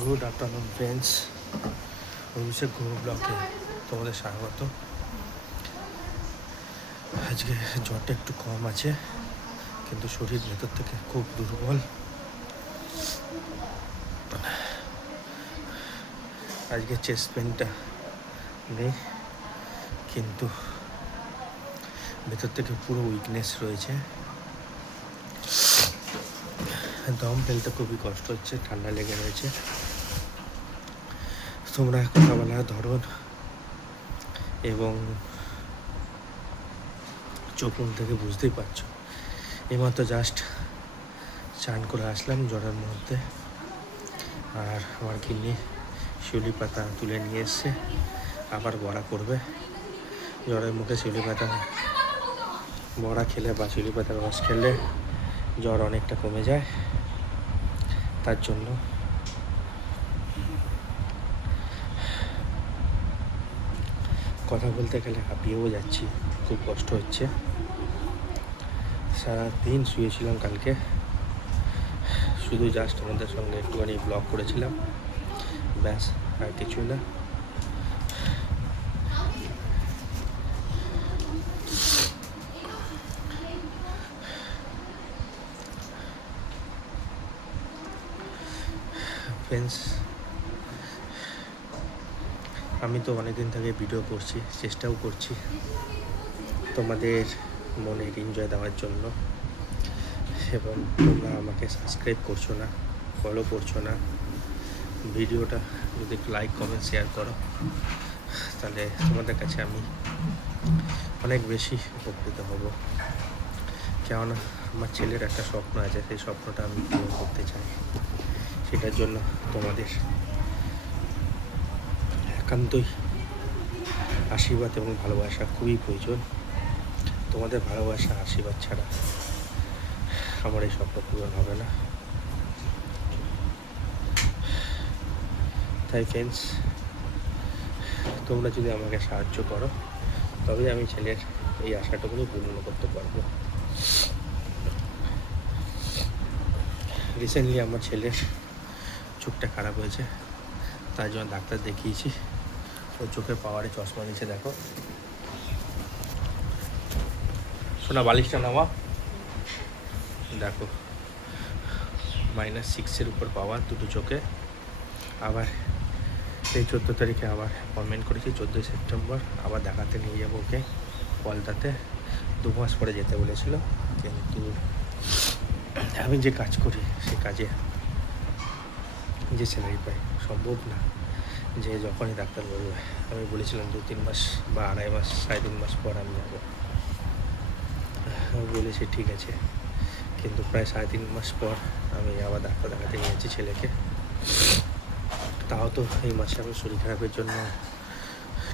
Good afternoon friends, অভিষেক গুহ ব্লকে তোমাদের স্বাগত। আজকে জ্বরটা একটু কম আছে, কিন্তু শরীর ভেতর থেকে খুব দুর্বল। আজকে চেস্ট পেনটা নেই, কিন্তু ভেতর থেকে পুরো উইকনেস রয়েছে। দম ফেলতে খুবই কষ্ট হচ্ছে, ঠান্ডা লেগে রয়েছে। তোমরা কথা বলার ধরন এবং চোখ মুখ থেকে বুঝতেই পারছো। এইমাত্র জাস্ট চান করে আসলাম জ্বরের মধ্যে, আর আমার গিন্নি শিউলি পাতা তুলে নিয়ে এসছে, আবার বড়া করবে। জ্বরের মুখে শিউলি পাতা বড়া খেলে বা শিউলি পাতার রস খেলে জ্বর অনেকটা কমে যায়। তার জন্য কথা বলতে গেলে হাঁপিয়েও যাচ্ছি, খুব কষ্ট হচ্ছে। সারাদিন শুয়েছিলাম কালকে, শুধু জাস্ট আমাদের সঙ্গে একটুখানি ব্লগ করেছিলাম, ব্যাস, আর কিছু না। ফ্রেন্ডস, আমি তো অনেকদিন থেকে ভিডিও করছি, চেষ্টাও করছি তোমাদের মনের এনজয় দেওয়ার জন্য, এবং তোমরা আমাকে সাবস্ক্রাইব করছো না, ফলো করছো না। ভিডিওটা যদি একটু লাইক কমেন্ট শেয়ার করো, তাহলে তোমাদের কাছে আমি অনেক বেশি উপকৃত হব। কেননা আমার ছেলের একটা স্বপ্ন আছে, সেই স্বপ্নটা আমি পূরণ করতে চাই। সেটার জন্য তোমাদের একান্তই আশীর্বাদ এবং ভালোবাসা খুবই প্রয়োজন। তোমাদের ভালোবাসা আশীর্বাদ ছাড়া আমার এই স্বপ্ন পূরণ হবে না। তাই ফ্রেন্ডস, তোমরা যদি আমাকে সাহায্য করো, তবে আমি ছেলের এই আশাটুকুনি পূর্ণ করতে পারবো। রিসেন্টলি আমার ছেলের চোখটা খারাপ হয়েছে, তার জন্য ডাক্তার দেখিয়েছি। ওর চোখের পাওয়ারে চশমা নিচে দেখো। শোনা, বালিশটা নামা, দেখো -6-এর উপর পাওয়ার দুটো চোখে। আবার এই 14 তারিখে আবার অ্যাপয়েন্টমেন্ট করেছি, 14 সেপ্টেম্বর আবার দেখাতে নিয়ে যাবো ওকে কলকাতাতে। 2 মাস পরে যেতে বলেছিল, কিন্তু আমি যে কাজ করি সে কাজে যে স্যালারি পাই সম্ভব না যে যখনই ডাক্তার বলবে। আমি বলেছিলাম 2-3 মাস বা 2.5 মাস, 3.5 মাস পর আমি যাবো। আমি বলেছি ঠিক আছে, কিন্তু প্রায় 3.5 মাস পর আমি আবার ডাক্তার দেখাতে নিয়েছি ছেলেকে। তাও তো এই মাসে আমি শরীর খারাপের জন্য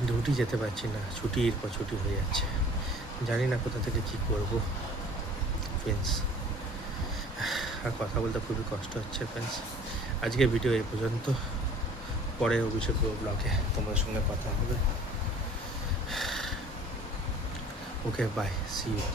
ডিউটি যেতে পারছি না, ছুটির পর ছুটি হয়ে যাচ্ছে। জানি না কোথা থেকে কী করবো ফ্রেন্ডস, আর কথা বলতে খুবই কষ্ট হচ্ছে ফ্রেন্ডস। আজকে ভিডিও এই পর্যন্ত, পরে অভিষেক ব্লগে তোমাদের সঙ্গে কথা হবে। ওকে, বাই, সি ইউ।